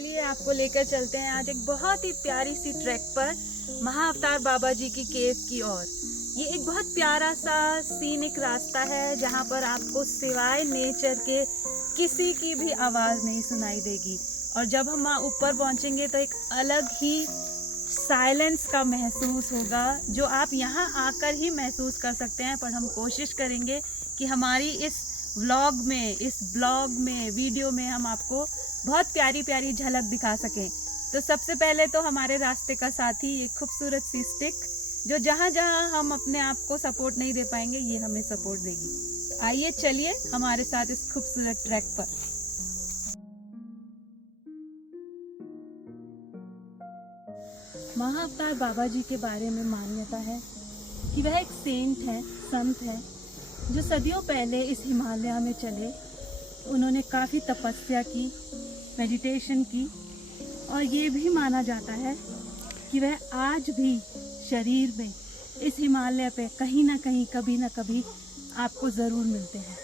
चलिए आपको लेकर चलते हैं आज एक बहुत ही प्यारी सी ट्रैक पर महाअवतार बाबा जी की केव की ओर। ये एक बहुत प्यारा सा सीनिक रास्ता है जहाँ पर आपको सिवाय नेचर के किसी की भी आवाज़ नहीं सुनाई देगी। और जब हम वहाँ ऊपर पहुँचेंगे तो एक अलग ही साइलेंस का महसूस होगा जो आप यहाँ आकर ही महसूस कर सकते हैं। पर हम कोशिश करेंगे कि हमारी इस व्लॉग में, इस ब्लॉग में, वीडियो में हम आपको बहुत प्यारी प्यारी झलक दिखा सकें। तो सबसे पहले तो हमारे रास्ते का साथी एक खूबसूरत सी स्टिक जो जहाँ जहाँ हम अपने आप को सपोर्ट नहीं दे पाएंगे ये हमें सपोर्ट देगी। तो आइए चलिए हमारे साथ इस खूबसूरत ट्रैक पर। महाअवतार बाबा जी के बारे में मान्यता है कि वह एक सेंट है, संत है जो सदियों पहले इस हिमालय में चले। उन्होंने काफ़ी तपस्या की, मेडिटेशन की और ये भी माना जाता है कि वह आज भी शरीर में इस हिमालय पे कहीं ना कहीं, कभी ना कभी आपको ज़रूर मिलते हैं।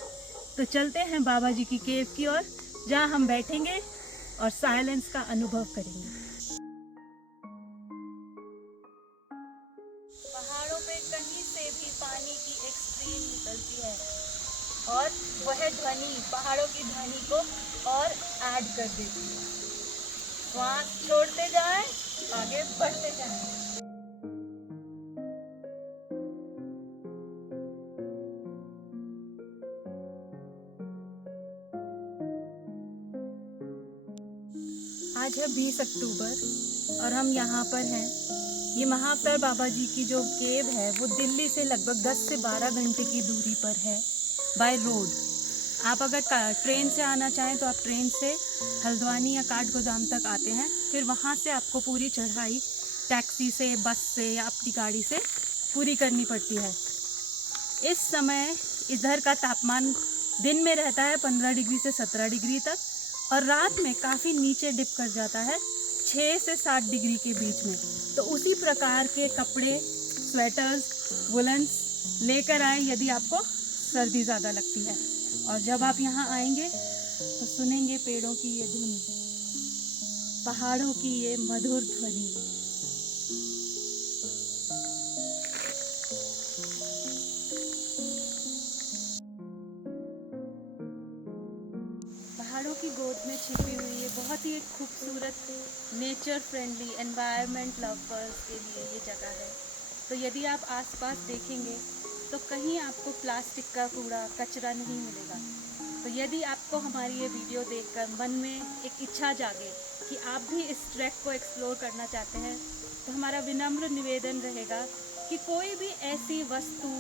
तो चलते हैं बाबा जी की केव की ओर जहाँ हम बैठेंगे और साइलेंस का अनुभव करेंगे। पहाड़ों पे कहीं से भी पानी की एक स्ट्रीम निकलती है और वह ध्वनि पहाड़ों की ध्वनि को और ऐड कर देती है। श्वास छोड़ते जाएं, आगे बढ़ते जाएं। आज है 20 अक्टूबर और हम यहाँ पर हैं। ये महाअवतार बाबा जी की जो केव है वो दिल्ली से लगभग 10 से 12 घंटे की दूरी पर है बाय रोड। आप अगर ट्रेन से आना चाहें तो आप ट्रेन से हल्द्वानी या काठगोदाम तक आते हैं, फिर वहाँ से आपको पूरी चढ़ाई टैक्सी से, बस से या अपनी गाड़ी से पूरी करनी पड़ती है। इस समय इधर का तापमान दिन में रहता है 15 डिग्री से 17 डिग्री तक और रात में काफ़ी नीचे डिप कर जाता है 6 से 7 डिग्री के बीच में। तो उसी प्रकार के कपड़े, स्वेटर्स, वुलन्स लेकर आएँ यदि आपको सर्दी ज़्यादा लगती है। और जब आप यहाँ आएंगे तो सुनेंगे पेड़ों की ये धुन, पहाड़ों की ये मधुर ध्वनि। पहाड़ों की गोद में छिपी हुई ये बहुत ही एक खूबसूरत नेचर फ्रेंडली एनवायरनमेंट लवर्स के लिए ये जगह है। तो यदि आप आसपास देखेंगे तो कहीं आपको प्लास्टिक का कूड़ा, कचरा नहीं मिलेगा। तो यदि आपको हमारी ये वीडियो देखकर मन में एक इच्छा जागे कि आप भी इस ट्रैक को एक्सप्लोर करना चाहते हैं तो हमारा विनम्र निवेदन रहेगा कि कोई भी ऐसी वस्तु,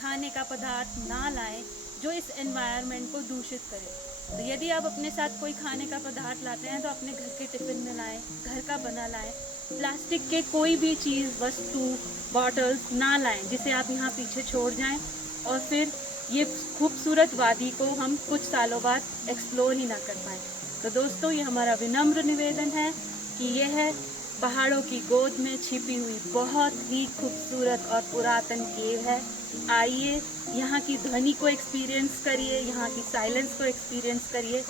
खाने का पदार्थ ना लाएं जो इस एनवायरनमेंट को दूषित करे। तो यदि आप अपने साथ कोई खाने का पदार्थ लाते हैं तो अपने घर के टिफ़िन में लाएं, घर का बना लाएं। प्लास्टिक के कोई भी चीज़, वस्तु, बॉटल्स ना लाएं जिसे आप यहाँ पीछे छोड़ जाएं और फिर ये खूबसूरत वादी को हम कुछ सालों बाद एक्सप्लोर ही ना कर पाएँ। तो दोस्तों, ये हमारा विनम्र निवेदन है कि यह है पहाड़ों की गोद में छिपी हुई बहुत ही खूबसूरत और पुरातन केव है। आइए यहाँ की ध्वनि को एक्सपीरियंस करिए, यहाँ की साइलेंस को एक्सपीरियंस करिए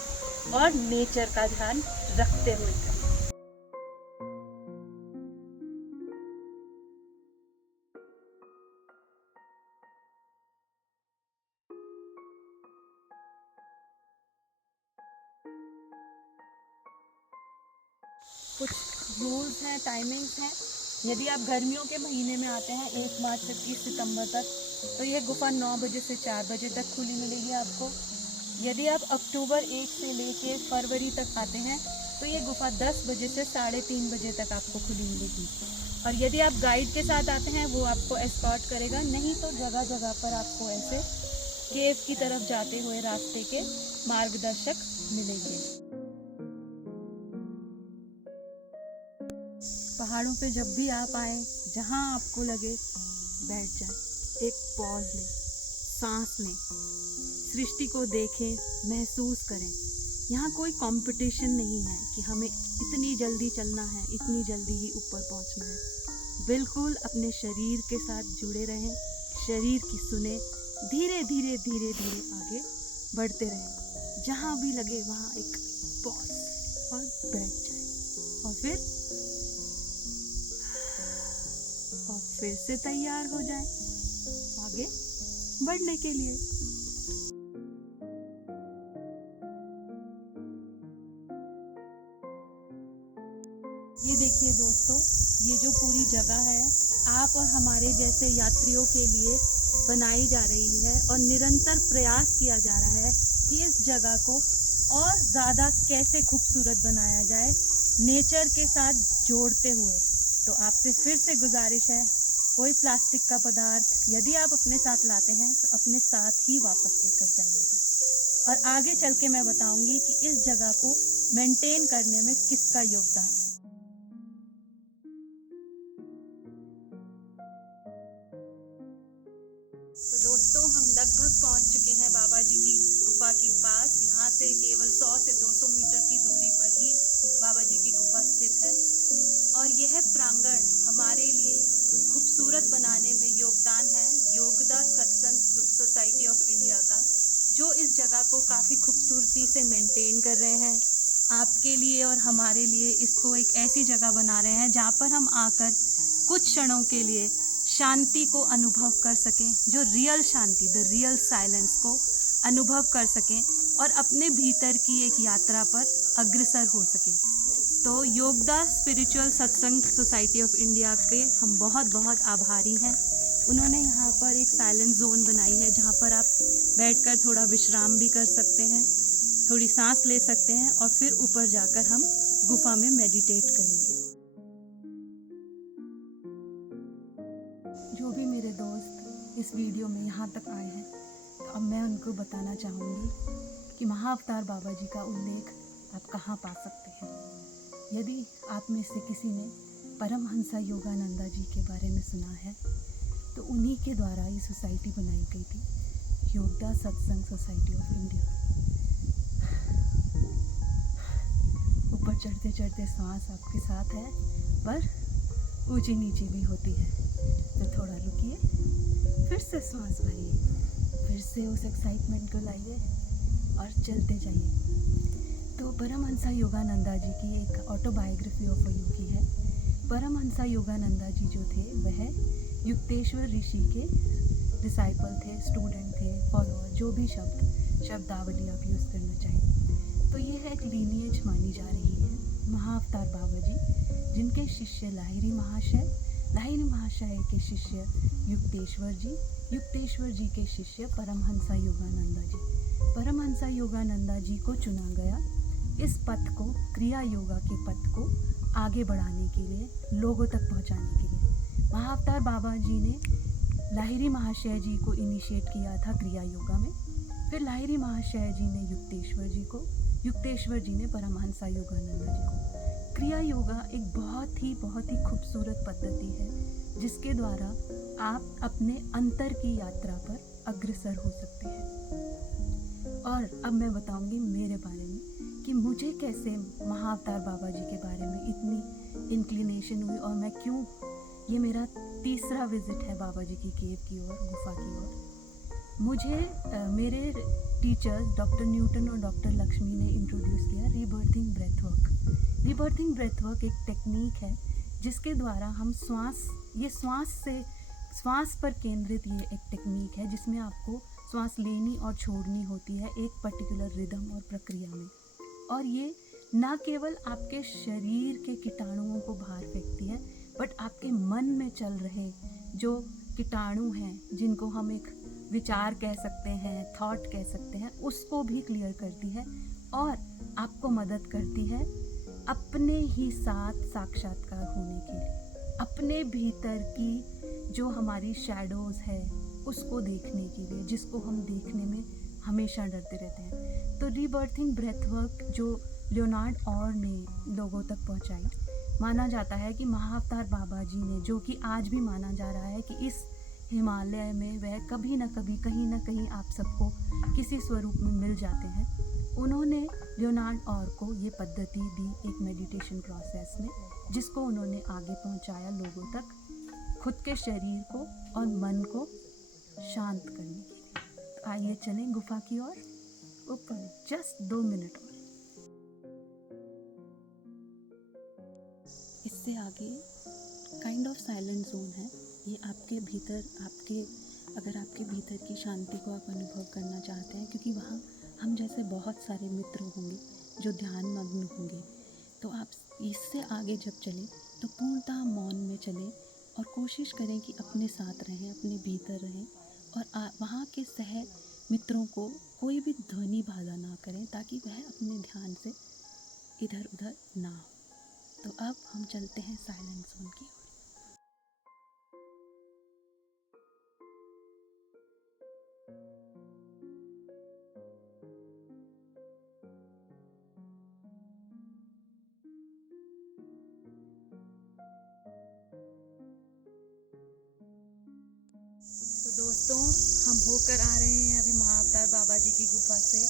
और नेचर का ध्यान रखते हुए करिए। कुछ रूल्स हैं, टाइमिंग्स हैं। यदि आप गर्मियों के महीने में आते हैं 1 मार्च से 30 सितंबर तक तो ये गुफा 9 बजे से 4 बजे तक खुली मिलेगी आपको। यदि आप अक्टूबर 1 से लेके फरवरी तक आते हैं तो ये गुफा 10 बजे से 3:30 बजे तक आपको खुली मिलेगी। और यदि आप गाइड के साथ आते हैं वो आपको एस्कॉर्ट करेगा, नहीं तो जगह जगह पर आपको ऐसे केव की तरफ जाते हुए रास्ते के मार्गदर्शक मिलेंगे। पहाड़ों पे जब भी आप आए, जहाँ आपको लगे बैठ जाएं, एक पॉज लें, सांस लें, सृष्टि को देखें, महसूस करें। यहाँ कोई कंपटीशन नहीं है कि हमें इतनी जल्दी चलना है, इतनी जल्दी ही ऊपर पहुँचना है। बिल्कुल अपने शरीर के साथ जुड़े रहें, शरीर की सुने, धीरे धीरे धीरे धीरे आगे बढ़ते रहें। जहाँ भी लगे वहाँ एक पॉज और बैठ जाएं। और फिर से तैयार हो जाएं आगे बढ़ने के लिए। ये देखिए दोस्तों, ये जो पूरी जगह है आप और हमारे जैसे यात्रियों के लिए बनाई जा रही है और निरंतर प्रयास किया जा रहा है कि इस जगह को और ज़्यादा कैसे खूबसूरत बनाया जाए नेचर के साथ जोड़ते हुए। तो आपसे फिर से गुजारिश है, कोई प्लास्टिक का पदार्थ यदि आप अपने साथ लाते हैं तो अपने साथ ही वापस लेकर जाइएगा। और आगे चल के मैं बताऊंगी कि इस जगह को मेंटेन करने में किसका योगदान है। तो दोस्तों, हम लगभग पहुंच चुके हैं बाबा जी की गुफा के पास। यहाँ से केवल 100 से 200 मीटर की दूरी पर ही बाबा जी की गुफा स्थित है और यह प्रांगण हमारे लिए खूबसूरत बनाने में योगदान है योगदा सत्संग सोसाइटी ऑफ इंडिया का, जो इस जगह को काफ़ी खूबसूरती से मेंटेन कर रहे हैं। आपके लिए और हमारे लिए इसको एक ऐसी जगह बना रहे हैं जहाँ पर हम आकर कुछ क्षणों के लिए शांति को अनुभव कर सकें, जो real Shanti, the real silence को अनुभव कर सकें और अपने भीतर की एक यात्रा पर अग्रसर हो सकें। तो योगदा स्पिरिचुअल सत्संग सोसाइटी ऑफ इंडिया के हम बहुत बहुत आभारी हैं। उन्होंने यहाँ पर एक साइलेंस जोन बनाई है जहाँ पर आप बैठकर थोड़ा विश्राम भी कर सकते हैं, थोड़ी सांस ले सकते हैं और फिर ऊपर जाकर हम गुफा में मेडिटेट करेंगे। जो भी मेरे दोस्त इस वीडियो में यहाँ तक आए हैं, तो अब मैं उनको बताना चाहूँगी कि महाअवतार बाबा जी का उल्लेख आप कहाँ पा सकते हैं। यदि आप में से किसी ने परमहंसा योगानंदा जी के बारे में सुना है तो उन्हीं के द्वारा ये सोसाइटी बनाई गई थी, योगदा सत्संग सोसाइटी ऑफ इंडिया। ऊपर चढ़ते चढ़ते सांस आपके साथ है पर ऊंची नीची भी होती है, तो थोड़ा रुकिए, फिर से सांस भरिए, फिर से उस एक्साइटमेंट को लाइए और चलते जाइए। तो परमहंसा योगानंदा जी की एक ऑटोबायोग्राफी ऑफ अ योगी है। परमहंसा योगानंदा जी जो थे वह युक्तेश्वर ऋषि के डिसाइपल थे, स्टूडेंट थे, फॉलोअर, जो भी शब्दावली आप यूज़ करना चाहें। तो ये एक लीनिएज मानी जा रही है। महाअवतार बाबा जी जिनके शिष्य लाहिरी महाशय के शिष्य युक्तेश्वर जी के शिष्य परमहंसा योगानंदा जी। परमहंसा योगानंदा जी को चुना गया इस पथ को, क्रिया योगा के पथ को आगे बढ़ाने के लिए, लोगों तक पहुंचाने के लिए। महाअवतार बाबा जी ने लाहिरी महाशय जी को इनिशिएट किया था क्रिया योगा में, फिर लाहिरी महाशय जी ने युक्तेश्वर जी ने परमहंसा योगानंदा जी को। क्रिया योगा एक बहुत ही खूबसूरत पद्धति है जिसके द्वारा आप अपने अंतर की यात्रा पर अग्रसर हो सकते हैं। और अब मैं बताऊंगी मेरे बारे में कि मुझे कैसे महाअवतार बाबा जी के बारे में इतनी इंक्लिनेशन हुई और मैं क्यों, ये मेरा तीसरा विजिट है बाबा जी की केव की ओर, गुफा की ओर। मुझे मेरे टीचर्स डॉक्टर न्यूटन और डॉक्टर लक्ष्मी ने इंट्रोड्यूस किया rebirthing breath work. Rebirthing breath work एक टेक्निक है जिसके द्वारा हम श्वास पर केंद्रित ये एक टेक्निक है जिसमें आपको श्वास लेनी और छोड़नी होती है एक पर्टिकुलर रिदम और प्रक्रिया में। और ये ना केवल आपके शरीर के कीटाणुओं को बाहर फेंकती है, बट आपके मन में चल रहे जो कीटाणु हैं, जिनको हम एक विचार कह सकते हैं, थॉट कह सकते हैं, उसको भी क्लियर करती है और आपको मदद करती है अपने ही साथ साक्षात्कार होने के लिए, अपने भीतर की जो हमारी शैडोज़ है उसको देखने के लिए, जिसको हम देखने में हमेशा डरते रहते हैं। तो रीबर्थिंग ब्रेथ वर्क जो लियोनार्ड और ने लोगों तक पहुंचाई, माना जाता है कि महाअवतार बाबा जी ने, जो कि आज भी माना जा रहा है कि इस हिमालय में वह कभी ना कभी कहीं ना कहीं आप सबको किसी स्वरूप में मिल जाते हैं, उन्होंने लियोनार्ड और को ये पद्धति दी एक मेडिटेशन प्रोसेस में, जिसको उन्होंने आगे पहुंचाया लोगों तक, खुद के शरीर को और मन को शांत करने के लिए। तो आइए चलें गुफा की ओर, ऊपर जस्ट 2 मिनट और। इससे आगे काइंड ऑफ साइलेंट जोन है। ये आपके भीतर, अगर आपके भीतर की शांति को आप अनुभव करना चाहते हैं, क्योंकि वहाँ हम जैसे बहुत सारे मित्र होंगे जो ध्यान मग्न होंगे, तो आप इससे आगे जब चलें तो पूर्णतः मौन में चलें और कोशिश करें कि अपने साथ रहें, अपने भीतर रहें और वहाँ के सह मित्रों को कोई भी ध्वनि बाधा ना करें, ताकि वह अपने ध्यान से इधर उधर ना हो। तो अब हम चलते हैं साइलेंट जोन की ओर। तो दोस्तों, हम होकर आ रहे हैं अभी महाअवतार बाबा जी की गुफा से।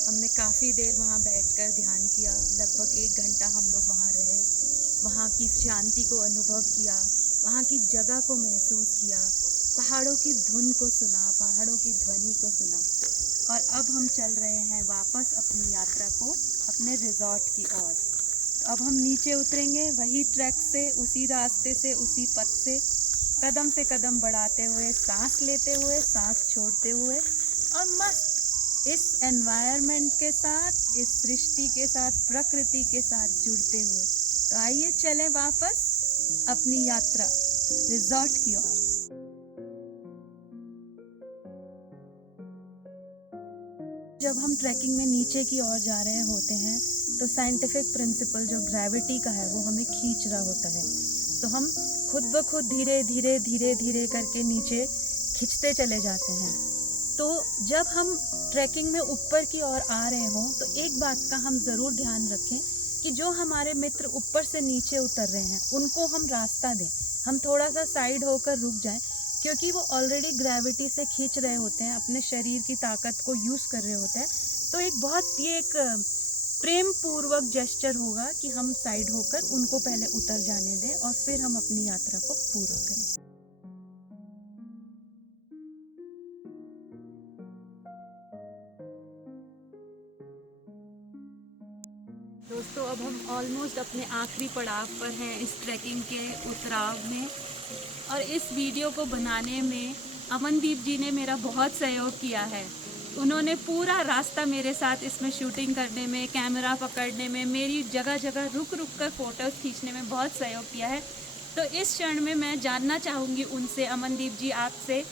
हमने काफ़ी देर वहाँ बैठकर ध्यान किया, लगभग 1 घंटा हम लोग वहाँ रहे, वहाँ की शांति को अनुभव किया, वहाँ की जगह को महसूस किया, पहाड़ों की धुन को सुना, पहाड़ों की ध्वनि को सुना। और अब हम चल रहे हैं वापस अपनी यात्रा को अपने रिजॉर्ट की ओर। तो अब हम नीचे उतरेंगे वही ट्रैक से, उसी रास्ते से, उसी पथ से, कदम से कदम बढ़ाते हुए, सांस लेते हुए, सांस छोड़ते हुए और मस्त इस एनवायरनमेंट के साथ, इस सृष्टि के साथ, प्रकृति के साथ जुड़ते हुए। तो आइए चलें वापस अपनी यात्रा रिजॉर्ट की ओर। जब हम ट्रैकिंग में नीचे की ओर जा रहे होते हैं तो साइंटिफिक प्रिंसिपल जो ग्रेविटी का है वो हमें खींच रहा होता है। तो हम खुद ब खुद धीरे धीरे धीरे धीरे करके नीचे खिंचते चले जाते हैं। तो जब हम ट्रैकिंग में ऊपर की ओर आ रहे हों तो एक बात का हम ज़रूर ध्यान रखें कि जो हमारे मित्र ऊपर से नीचे उतर रहे हैं उनको हम रास्ता दें, हम थोड़ा सा साइड होकर रुक जाएं, क्योंकि वो ऑलरेडी ग्रेविटी से खींच रहे होते हैं, अपने शरीर की ताकत को यूज़ कर रहे होते हैं। तो ये एक प्रेम पूर्वक जेस्चर होगा कि हम साइड होकर उनको पहले उतर जाने दें और फिर हम अपनी यात्रा को पूरा करें। दोस्तों, अब हम ऑलमोस्ट अपने आखिरी पड़ाव पर हैं इस ट्रैकिंग के उतराव में। और इस वीडियो को बनाने में अमनदीप जी ने मेरा बहुत सहयोग किया है। उन्होंने पूरा रास्ता मेरे साथ इसमें शूटिंग करने में, कैमरा पकड़ने में, मेरी जगह जगह रुक रुक कर फ़ोटोज़ खींचने में बहुत सहयोग किया है। तो इस क्षण में मैं जानना चाहूँगी उनसे, अमनदीप जी आपसे,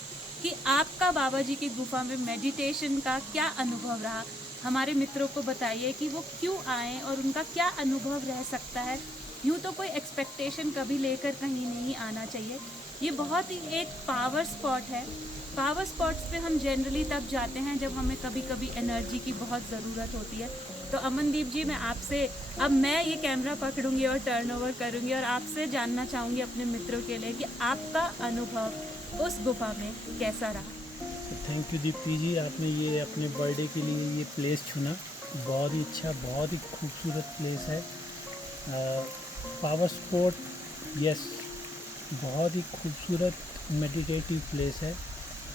कि आपका बाबा जी की गुफा में मेडिटेशन का क्या अनुभव रहा। हमारे मित्रों को बताइए कि वो क्यों आए और उनका क्या अनुभव रह सकता है। यूँ तो कोई एक्सपेक्टेशन कभी लेकर कहीं नहीं आना चाहिए। ये बहुत ही एक पावर स्पॉट है। पावर स्पॉट्स पे हम जनरली तब जाते हैं जब हमें कभी कभी एनर्जी की बहुत ज़रूरत होती है। तो अमनदीप जी, मैं आपसे, अब मैं ये कैमरा पकड़ूंगी और टर्न ओवर करूँगी और आपसे जानना चाहूँगी अपने मित्रों के लिए कि आपका अनुभव उस गुफा में कैसा रहा। थैंक यू दीप्ति जी, आपने ये अपने बर्थडे के लिए ये प्लेस चुना। बहुत ही अच्छा, बहुत ही खूबसूरत प्लेस है। पावर स्पॉट, यस, बहुत ही खूबसूरत मेडिटेटिव प्लेस है।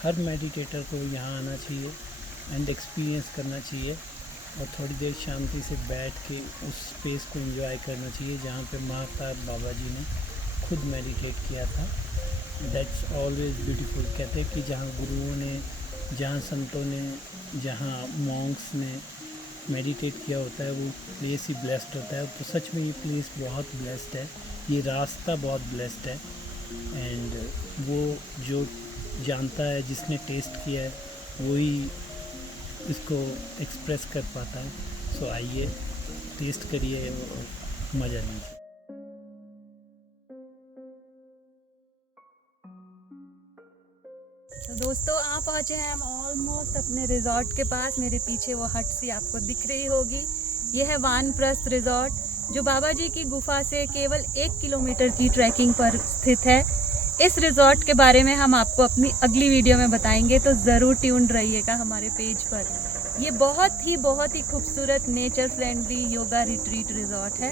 हर मेडिटेटर को यहाँ आना चाहिए एंड एक्सपीरियंस करना चाहिए और थोड़ी देर शांति से बैठ के उस स्पेस को एंजॉय करना चाहिए जहाँ पे महाअवतार बाबा जी ने खुद मेडिटेट किया था। That's always beautiful. कहते हैं कि जहाँ गुरुओं ने, जहाँ संतों ने, जहाँ मॉन्क्स ने मेडिटेट किया होता है वो प्लेस ही ब्लेस्ड होता है। तो सच में ये प्लेस बहुत ब्लेस्ड है, ये रास्ता बहुत ब्लेस्ड है। एंड वो जो जानता है, जिसने टेस्ट किया है, वही इसको एक्सप्रेस कर पाता है। सो आइए, टेस्ट करिए और मज़ा लीजिए। तो दोस्तों, आप पहुँचे हैं हम ऑलमोस्ट अपने रिजॉर्ट के पास। मेरे पीछे वो हट सी आपको दिख रही होगी, ये है वानप्रस्थ रिजॉर्ट, जो बाबा जी की गुफा से केवल 1 किलोमीटर की ट्रैकिंग पर स्थित है। इस रिजॉर्ट के बारे में हम आपको अपनी अगली वीडियो में बताएंगे, तो ज़रूर ट्यून रहिएगा हमारे पेज पर। ये बहुत ही खूबसूरत nature friendly yoga retreat resort है।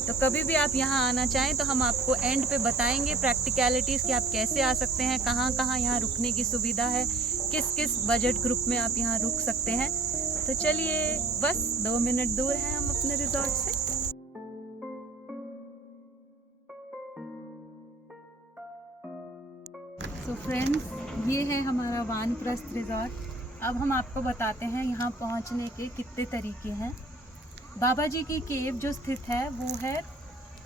तो कभी भी आप यहाँ आना चाहें तो हम आपको एंड पे बताएंगे प्रैक्टिकलिटीज़ कि आप कैसे आ सकते हैं, कहाँ कहाँ यहाँ रुकने की सुविधा है, किस किस बजट ग्रुप में आप यहाँ रुक सकते हैं। तो चलिए, बस 2 मिनट दूर हैं हम अपने रिजॉर्ट से। फ्रेंड्स, ये है हमारा वानप्रस्थ रिजॉर्ट। अब हम आपको बताते हैं यहाँ पहुँचने के कितने तरीके हैं। बाबा जी की केव जो स्थित है वो है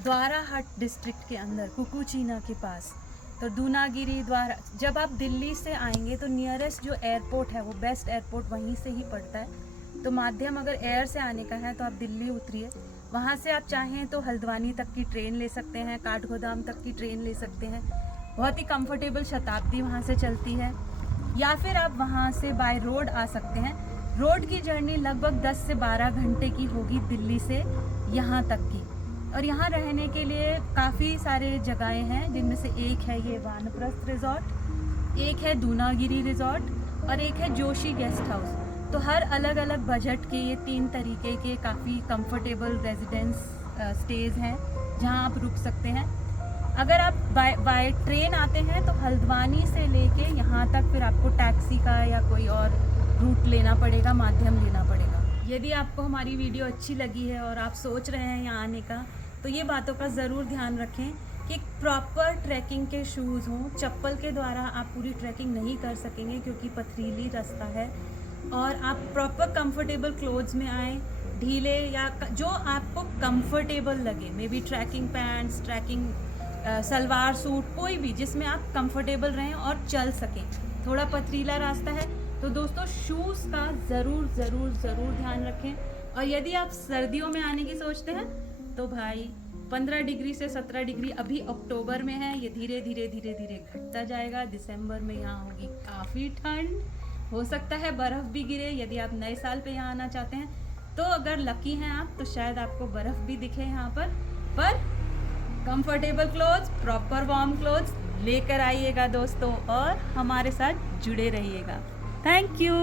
द्वाराहाट डिस्ट्रिक्ट के अंदर, कुकुचीना के पास। तो दूनागिरी द्वारा, जब आप दिल्ली से आएंगे तो नियरेस्ट जो एयरपोर्ट है वो बेस्ट एयरपोर्ट वहीं से ही पड़ता है। तो माध्यम अगर एयर से आने का है तो आप दिल्ली उतरिए, वहाँ से आप चाहें तो हल्द्वानी तक की ट्रेन ले सकते हैं, काठगोदाम तक की ट्रेन ले सकते हैं। बहुत ही कंफर्टेबल शताब्दी वहाँ से चलती है। या फिर आप वहाँ से बाय रोड आ सकते हैं। रोड की जर्नी लगभग 10 से 12 घंटे की होगी दिल्ली से यहाँ तक की। और यहाँ रहने के लिए काफ़ी सारे जगहें हैं, जिनमें से एक है ये वानप्रस्थ रिजॉर्ट, एक है दूनागिरी रिजॉर्ट और एक है जोशी गेस्ट हाउस। तो हर अलग अलग बजट के ये 3 तरीके के काफ़ी कंफर्टेबल रेजिडेंस स्टेज हैं जहाँ आप रुक सकते हैं। अगर आप बाय ट्रेन आते हैं तो हल्द्वानी से लेके यहाँ तक फिर आपको टैक्सी का या कोई और रूट लेना पड़ेगा, माध्यम लेना पड़ेगा। यदि आपको हमारी वीडियो अच्छी लगी है और आप सोच रहे हैं यहाँ आने का, तो ये बातों का ज़रूर ध्यान रखें कि प्रॉपर ट्रैकिंग के शूज़ हों। चप्पल के द्वारा आप पूरी ट्रैकिंग नहीं कर सकेंगे क्योंकि पथरीली रास्ता है। और आप प्रॉपर कंफर्टेबल क्लोथ्स में आएँ, ढीले या जो आपको कंफर्टेबल लगे, maybe tracking pants, tracking salwar suit, कोई भी जिसमें आप कंफर्टेबल रहें और चल सकें। थोड़ा पथरीला रास्ता है तो दोस्तों शूज़ का ज़रूर ज़रूर ज़रूर ध्यान रखें। और यदि आप सर्दियों में आने की सोचते हैं तो भाई 15 डिग्री से 17 डिग्री अभी अक्टूबर में है, ये धीरे धीरे धीरे धीरे घटता जाएगा। दिसंबर में यहाँ होगी काफ़ी ठंड, हो सकता है बर्फ़ भी गिरे। यदि आप नए साल पे यहाँ आना चाहते हैं तो अगर लकी हैं आप तो शायद आपको बर्फ़ भी दिखे यहाँ पर comfortable clothes, proper warm clothes लेकर आइएगा दोस्तों, और हमारे साथ जुड़े रहिएगा। Thank you.